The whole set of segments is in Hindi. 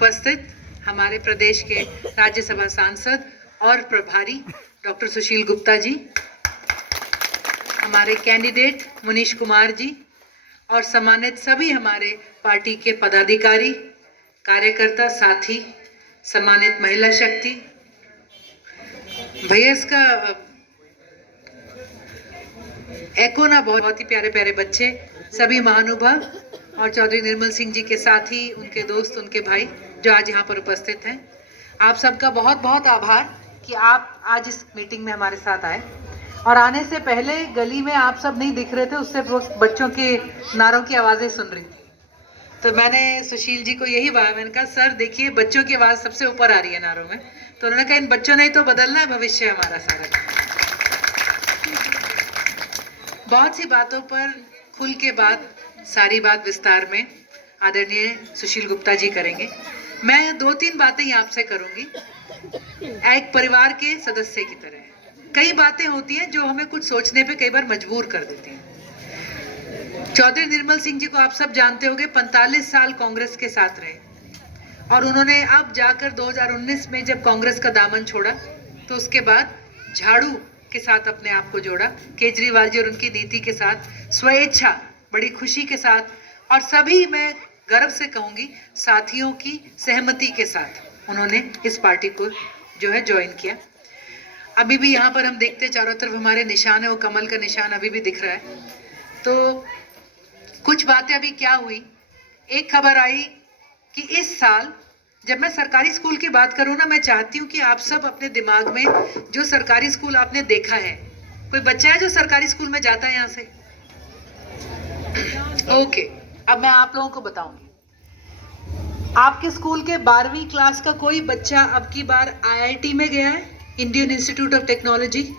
उपस्थित हमारे प्रदेश के राज्यसभा सांसद और प्रभारी डॉक्टर सुशील गुप्ता जी, हमारे कैंडिडेट मुनीश कुमार जी और सम्मानित सभी हमारे पार्टी के पदाधिकारी, कार्यकर्ता, साथी, सम्मानित महिला शक्ति भैया, इसका एको ना बहुत ही प्यारे प्यारे बच्चे, सभी महानुभाव और चौधरी निर्मल सिंह जी के साथी, उनके दोस्त, उनके भाई जो आज यहाँ पर उपस्थित हैं, आप सबका बहुत बहुत आभार कि आप आज इस मीटिंग में हमारे साथ आए। और आने से पहले गली में आप सब नहीं दिख रहे थे, उससे बच्चों के नारों की आवाज़ें सुन रही थी। तो मैंने सुशील जी को यही कहा, मैंने कहा सर देखिए बच्चों की आवाज़ सबसे ऊपर आ रही है नारों में। तो उन्होंने कहा इन बच्चों ने तो बदलना है भविष्य हमारा सारा। बहुत सी बातों पर खुल के बात, सारी बात विस्तार में आदरणीय सुशील गुप्ता जी करेंगे। मैं 2-3 बातें ही आपसे करूंगी, एक परिवार के सदस्य की तरह। कई बातें होती हैं जो हमें कुछ सोचने पे कई बार मजबूर कर देती हैं। चौधरी निर्मल सिंह जी को आप सब जानते होंगे, 45 साल कांग्रेस के साथ रहे और उन्होंने अब जाकर 2019 में जब कांग्रेस का दामन छोड़ा तो उसके बाद झाड़ू के साथ अपने आप को जोड़ा, केजरीवाल जी और उनकी नीति के साथ स्वेच्छा, बड़ी खुशी के साथ और सभी, मैं गर्व से कहूंगी, साथियों की सहमति के साथ उन्होंने इस पार्टी को जो है ज्वाइन किया। अभी भी यहाँ पर हम देखते चारों तरफ हमारे निशान है, वो कमल का निशान अभी भी दिख रहा है। तो कुछ बातें अभी क्या हुई, एक खबर आई कि इस साल जब मैं सरकारी स्कूल की बात करूं ना, मैं चाहती हूं कि आप सब अपने दिमाग में जो सरकारी स्कूल आपने देखा है, कोई बच्चा है जो सरकारी स्कूल में जाता है यहाँ से? ओके, अब मैं आप लोगों को बताऊंगी। आपके स्कूल के 12वीं क्लास का कोई बच्चा अब की बार IIT में गया है, Indian institute of technology,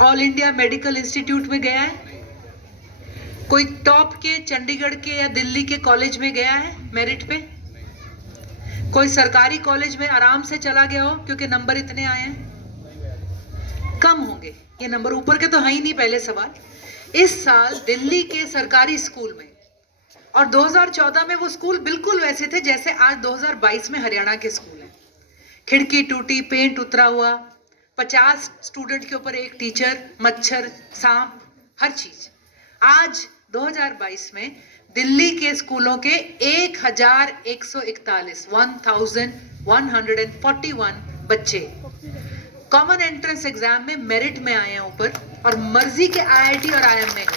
all India medical institute में गया है, कोई टॉप के चंडीगढ़ के या दिल्ली के कॉलेज में गया है मेरिट पे, कोई सरकारी कॉलेज में आराम से चला गया हो क्योंकि नंबर इतने आए हैं? कम होंगे ये नंबर, ऊपर के तो है ही नहीं। पहले सवाल, इस साल दिल्ली के सरकारी स्कूल में, और 2014 में वो स्कूल बिल्कुल वैसे थे जैसे आज 2022 में हरियाणा के स्कूल हैं। खिड़की टूटी, पेंट उतरा हुआ, 50 स्टूडेंट के ऊपर एक टीचर, मच्छर, सांप, हर चीज। आज 2022 में दिल्ली के स्कूलों के 1141 बच्चे कॉमन एंट्रेंस एग्जाम में मेरिट में आए हैं ऊपर, और मर्जी के IIT और IIM में गए।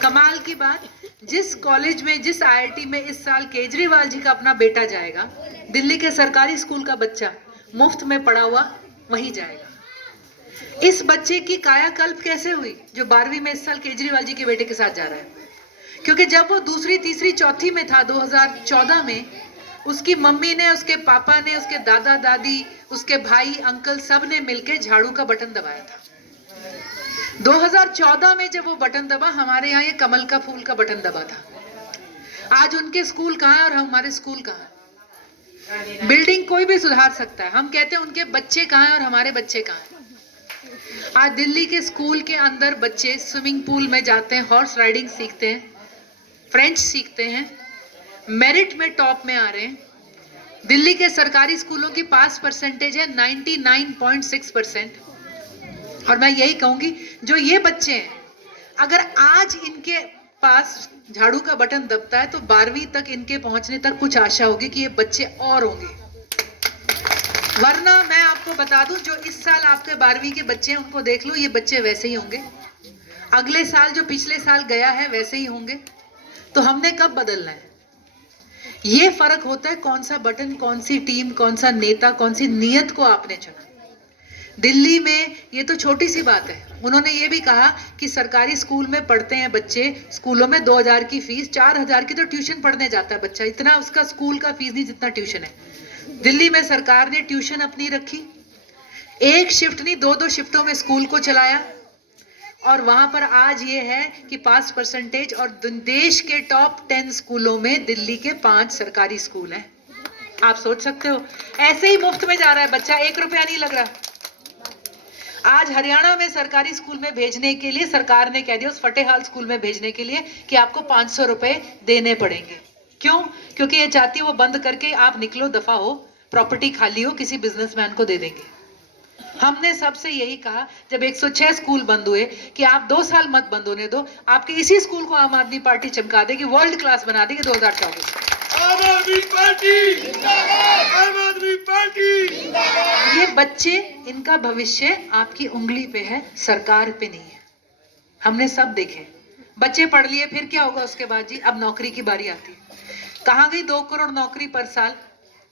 कमाल की बात, जिस कॉलेज में, जिस IIT में इस साल केजरीवाल जी का अपना बेटा जाएगा, दिल्ली के सरकारी स्कूल का बच्चा मुफ्त में पढ़ा हुआ वहीं जाएगा। इस बच्चे की कायाकल्प कैसे हुई जो 12वीं में इस साल केजरीवाल जी के बेटे के साथ जा रहा है? क्योंकि जब वो दूसरी, तीसरी, चौथी में था 2014 में, उसकी मम्मी ने, उसके पापा ने, उसके दादा दादी, उसके भाई अंकल सब ने मिलकर झाड़ू का बटन दबाया था। 2014 में जब वो बटन दबा, हमारे यहाँ ये कमल का फूल का बटन दबा था। आज उनके स्कूल कहाँ है और हमारे स्कूल कहाँ है? बिल्डिंग कोई भी सुधार सकता है, हम कहते हैं उनके बच्चे कहाँ हैं और हमारे बच्चे कहाँ हैं? आज दिल्ली के स्कूल के अंदर बच्चे स्विमिंग पूल में जाते हैं, हॉर्स राइडिंग सीखते हैं, फ्रेंच सीखते हैं, मेरिट में टॉप में आ रहे हैं। दिल्ली के सरकारी स्कूलों की पास परसेंटेज है 99.6%। और मैं यही कहूंगी, जो ये बच्चे हैं, अगर आज इनके पास झाड़ू का बटन दबता है तो 12वीं तक इनके पहुंचने तक कुछ आशा होगी कि ये बच्चे और होंगे। वरना मैं आपको बता दूं, जो इस साल आपके 12वीं के बच्चे हैं उनको देख लो, ये बच्चे वैसे ही होंगे। अगले साल जो पिछले साल गया है वैसे ही होंगे। तो हमने कब बदलना है? ये फर्क होता है कौन सा बटन, कौन सी टीम, कौन सा नेता, कौन सी नीयत को आपने चुना। दिल्ली में ये तो छोटी सी बात है, उन्होंने ये भी कहा कि सरकारी स्कूल में पढ़ते हैं बच्चे, स्कूलों में 2000 की फीस, 4000 की तो ट्यूशन पढ़ने जाता है बच्चा, इतना उसका स्कूल का फीस नहीं जितना ट्यूशन है। दिल्ली में सरकार ने ट्यूशन अपनी रखी, एक शिफ्ट नहीं 2-2 शिफ्टों में स्कूल को चलाया, और वहां पर आज ये है कि पास परसेंटेज, और देश के टॉप 10 स्कूलों में दिल्ली के 5 सरकारी स्कूल हैं। आप सोच सकते हो, ऐसे ही मुफ्त में जा रहा है बच्चा, 1 रुपया नहीं लग रहा। आज हरियाणा में सरकारी स्कूल में भेजने के लिए सरकार ने कह दिया, उस फतेहाल स्कूल में भेजने के लिए, कि आपको 500 रुपए देने पड़ेंगे। क्यों? क्योंकि ये चाहती है वो बंद करके आप निकलो, दफा हो, प्रॉपर्टी खाली हो, किसी बिजनेसमैन को दे देंगे। हमने सबसे यही कहा जब 106 स्कूल बंद हुए कि आप 2 साल मत बंद होने दो, आपके इसी स्कूल को आम आदमी पार्टी चमका देगी, वर्ल्ड क्लास बना देगी 2024। आम आदमी पार्टी जिंदाबाद, आम आदमी पार्टी जिंदाबाद। ये बच्चे, इनका भविष्य आपकी उंगली पे है, सरकार पे नहीं है। हमने सब देखे, बच्चे पढ़ लिए, फिर क्या होगा उसके बाद जी? अब नौकरी की बारी आती है। कहाँ गई 2 करोड़ नौकरी पर साल?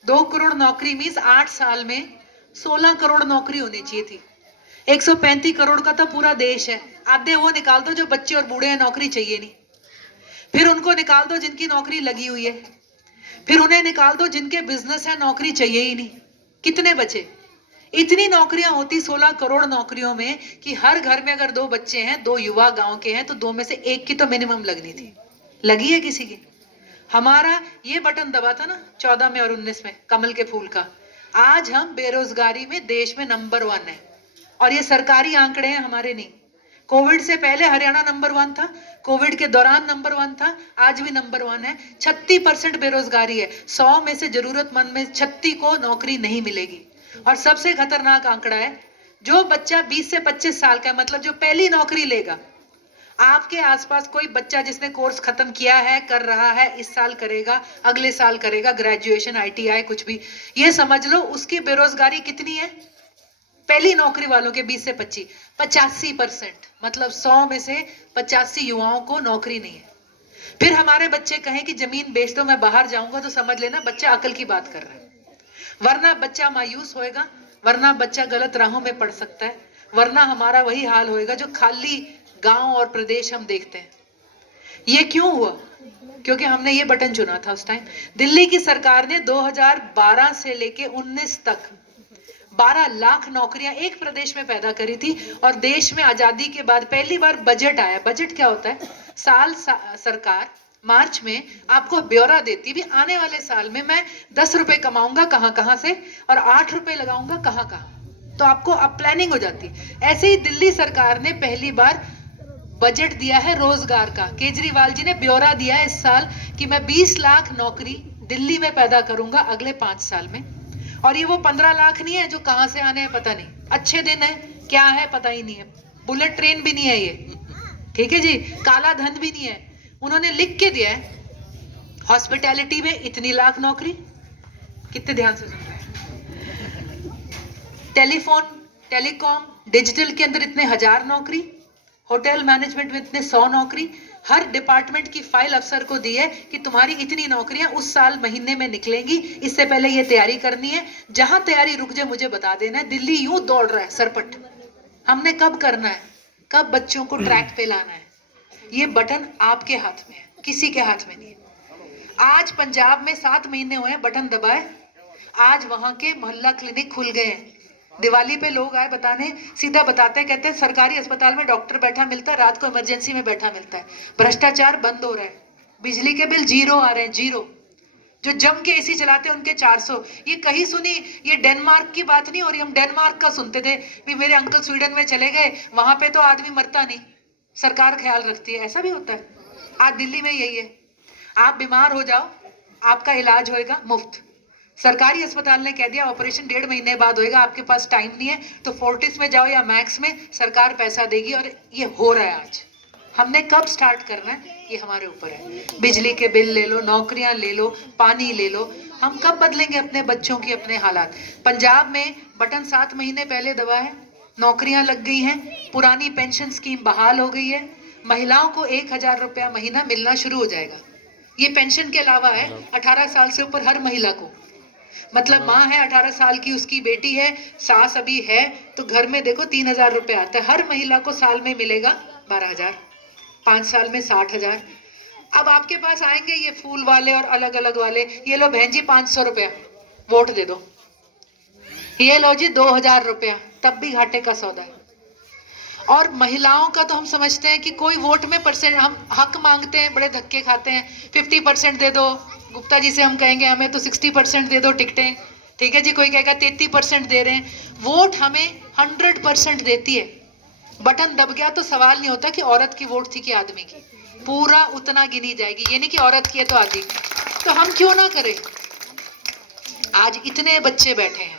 2 करोड़ नौकरी मीन्स 8 साल में 16 करोड़ नौकरी होनी चाहिए थी। 135 करोड़ का तो पूरा देश है, आधे वो निकाल दो जो बच्चे और बूढ़े हैं, नौकरी चाहिए नहीं। फिर उनको निकाल दो जिनकी नौकरी लगी हुई है, फिर उन्हें निकाल दो जिनके बिजनेस है, नौकरी चाहिए ही नहीं। कितने बचे? इतनी नौकरियां होती 16 करोड़ नौकरियों में कि हर घर में अगर 2 बच्चे हैं, 2 युवा गांव के हैं, तो 2 में से 1 की तो मिनिमम लगनी थी। लगी है किसी की? हमारा ये बटन दबा था ना 14 में और 19 में, कमल के फूल का। आज हम बेरोजगारी में देश में नंबर 1 है, और ये सरकारी आंकड़े हैं, हमारे नहीं। कोविड से पहले हरियाणा नंबर 1 था, कोविड के दौरान नंबर 1 था, आज भी नंबर 1 है। 36% बेरोजगारी है, 100 में से जरूरतमंद में 36 को नौकरी नहीं मिलेगी। और सबसे खतरनाक आंकड़ा है, जो बच्चा 20 से 25 साल का है, मतलब जो पहली नौकरी लेगा, आपके आसपास कोई बच्चा जिसने कोर्स खत्म किया है, कर रहा है, इस साल करेगा, अगले साल करेगा, ग्रेजुएशन, ITI, कुछ भी, ये समझ लो उसकी बेरोजगारी कितनी है? पहली नौकरी वालों के 20 से 25, 85%, मतलब 100 में से 85 युवाओं को नौकरी नहीं है। फिर हमारे बच्चे कहें कि जमीन बेच दो, मैं बाहर जाऊंगा, तो समझ लेना बच्चा अकल की बात कर रहा है। वरना बच्चा मायूस होएगा, वरना बच्चा गलत राहों में पड़ सकता है, वरना हमारा वही हाल होएगा जो खाली गांव और प्रदेश हम देखते हैं। ये क्यों हुआ? क्योंकि हमने ये बटन चुना था उस टाइम। दिल्ली की सरकार ने 2012 से लेके 19 तक 12 लाख नौकरियां एक प्रदेश में पैदा करी थी। और देश में आजादी के बाद पहली बार बजट आया। बजट क्या होता है? सरकार मार्च में आपको ब्यौरा देती भी, आने वाले साल में मैं 10 रुपए कमाऊंगा कहां कहां से, और 8 रुपए लगाऊंगा कहां कहां, तो आपको अब प्लानिंग हो जाती है। ऐसे ही दिल्ली सरकार ने पहली बार बजट दिया है रोजगार का। केजरीवाल जी ने ब्यौरा दिया है इस साल कि मैं 20 लाख नौकरी दिल्ली में पैदा करूंगा अगले 5 साल में। और ये वो 15 लाख नहीं है जो कहां से आने हैं पता नहीं, अच्छे दिन है क्या है पता ही नहीं है, बुलेट ट्रेन भी नहीं है ये, ठीक है जी, काला धन भी नहीं है। उन्होंने लिख के दिया है हॉस्पिटैलिटी में इतनी लाख नौकरी, कितने ध्यान से सुन रहे हैं, टेलीफोन, टेलीकॉम, डिजिटल के अंदर इतने 1000 नौकरी, होटल मैनेजमेंट में इतने 100 नौकरी। हर डिपार्टमेंट की फाइल अफसर को दी है कि तुम्हारी इतनी नौकरियां उस साल महीने में निकलेंगी, इससे पहले ये तैयारी करनी है। जहां तैयारी रुक जाए मुझे बता देना है। दिल्ली यूं दौड़ रहा है सरपट, हमने कब करना है, कब बच्चों को ट्रैक पे लाना है। ये बटन आपके हाथ में है, किसी के हाथ में नहीं है। आज पंजाब में 7 महीने हुए हैं, बटन दबाए, आज वहां के मोहल्ला क्लिनिक खुल गए हैं। दिवाली पे लोग आए बताने, सीधा बताते हैं, कहते हैं सरकारी अस्पताल में डॉक्टर बैठा मिलता है, रात को इमरजेंसी में बैठा मिलता है। भ्रष्टाचार बंद हो रहा है, बिजली के बिल 0 आ रहे हैं, 0। जो जम के एसी चलाते हैं उनके 400। ये कहीं सुनी, ये डेनमार्क की बात नहीं हो रही। हम डेनमार्क का सुनते थे भी, मेरे अंकल स्वीडन में चले गए, वहां पे तो आदमी मरता नहीं, सरकार ख्याल रखती है, ऐसा भी होता है। आज दिल्ली में यही है, आप बीमार हो जाओ, आपका इलाज होएगा मुफ्त। सरकारी अस्पताल ने कह दिया ऑपरेशन 1.5 महीने बाद होएगा, आपके पास टाइम नहीं है तो फोर्टिस में जाओ या मैक्स में, सरकार पैसा देगी। और ये हो रहा है आज। हमने कब स्टार्ट करना है ये हमारे ऊपर है। बिजली के बिल ले लो, नौकरियां ले लो, पानी ले लो, हम कब बदलेंगे अपने बच्चों की अपने हालात। पंजाब में बटन 7 महीने पहले दबा है, नौकरियां लग गई हैं, पुरानी पेंशन स्कीम बहाल हो गई है, महिलाओं को 1000 रुपया महीना मिलना शुरू हो जाएगा। ये पेंशन के अलावा है 18 साल से ऊपर हर महिला को, मतलब माँ है 18 साल की, उसकी बेटी है, सास अभी है, तो घर में देखो 3000 रुपये आता है। हर महिला को साल में मिलेगा 12000, 5 साल में 60000। अब आपके पास आएंगे ये फूल वाले और अलग अलग वाले, ये लो बहन जी 500 रुपया वोट दे दो, ये लो जी 2000 रुपया, तब भी घाटे का सौदा है। और महिलाओं का तो हम समझते हैं कि कोई वोट में परसेंट, हम हक मांगते हैं, बड़े धक्के खाते हैं, 50% दे दो। गुप्ता जी से हम कहेंगे हमें तो 60% दे दो टिकटें, ठीक है जी, कोई कहेगा 33% दे रहे हैं। वोट हमें 100% देती है। बटन दब गया तो सवाल नहीं होता कि औरत की वोट थी कि आदमी की, पूरा उतना गिनी जाएगी। ये नहीं कि औरत की है तो आदमी की। तो हम क्यों ना करें? आज इतने बच्चे बैठे हैं,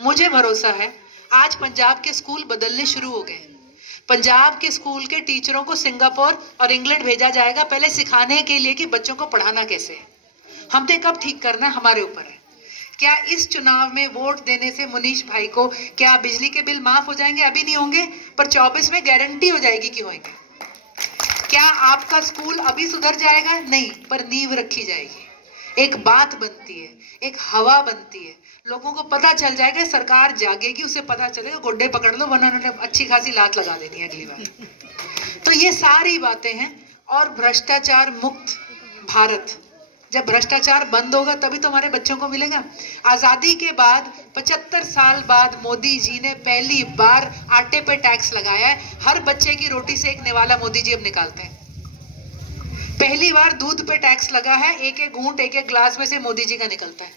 मुझे भरोसा है आज पंजाब के स्कूल बदलने शुरू हो गए। पंजाब के स्कूल के टीचरों को सिंगापुर और इंग्लैंड भेजा जाएगा, पहले सिखाने के लिए कि बच्चों को पढ़ाना कैसे है। हमने कब ठीक करना है, हमारे ऊपर है। क्या इस चुनाव में वोट देने से मुनीश भाई को क्या बिजली के बिल माफ हो जाएंगे? अभी नहीं होंगे, पर 24 में गारंटी हो जाएगी कि होंगे। क्या आपका स्कूल अभी सुधर जाएगा? नहीं, पर नींव रखी जाएगी। एक बात बनती है, एक हवा बनती है, लोगों को पता चल जाएगा, सरकार जागेगी, उसे पता चलेगा, गुड्डे पकड़ लो, वरना उन्होंने अच्छी खासी लात लगा देनी है अगली बार। तो ये सारी बातें हैं। और भ्रष्टाचार मुक्त भारत, जब भ्रष्टाचार बंद होगा तभी तो हमारे बच्चों को मिलेगा। आजादी के बाद 75 साल बाद मोदी जी ने पहली बार आटे पे टैक्स लगाया है। हर बच्चे की रोटी से एक निवाला मोदी जी अब निकालते हैं। पहली बार दूध पे टैक्स लगा है, एक एक घूंट एक एक ग्लास में से मोदी जी का निकलता है।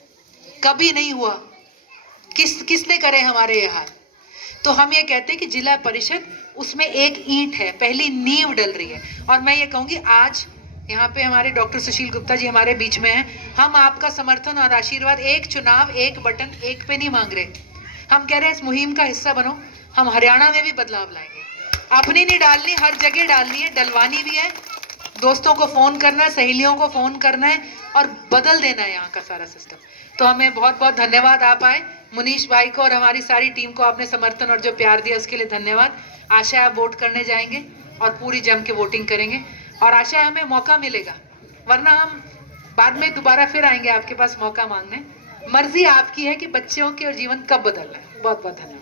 कभी नहीं हुआ। किसने करे हमारे ये हाल? तो हम ये कहते हैं कि जिला परिषद, उसमें एक ईंट है, पहली नींव डल रही है। और मैं ये कहूंगी आज यहाँ पे हमारे डॉक्टर सुशील गुप्ता जी हमारे बीच में हैं। हम आपका समर्थन और आशीर्वाद, एक चुनाव, एक बटन, एक पे नहीं मांग रहे। हम कह रहे हैं इस मुहिम का हिस्सा बनो। हम हरियाणा में भी बदलाव लाएंगे। अपनी नहीं डालनी, हर जगह डालनी है, डलवानी भी है। दोस्तों को फोन करना है, सहेलियों को फोन करना है और बदल देना है यहाँ का सारा सिस्टम। तो हमें बहुत बहुत धन्यवाद। आप आए, मुनीश भाई को और हमारी सारी टीम को आपने समर्थन और जो प्यार दिया उसके लिए धन्यवाद। आशा है आप वोट करने जाएंगे और पूरी जम के वोटिंग करेंगे, और आशा है हमें मौका मिलेगा, वरना हम बाद में दोबारा फिर आएंगे आपके पास मौका मांगने। मर्जी आपकी है कि बच्चों के जीवन कब बदलना है। बहुत बहुत धन्यवाद।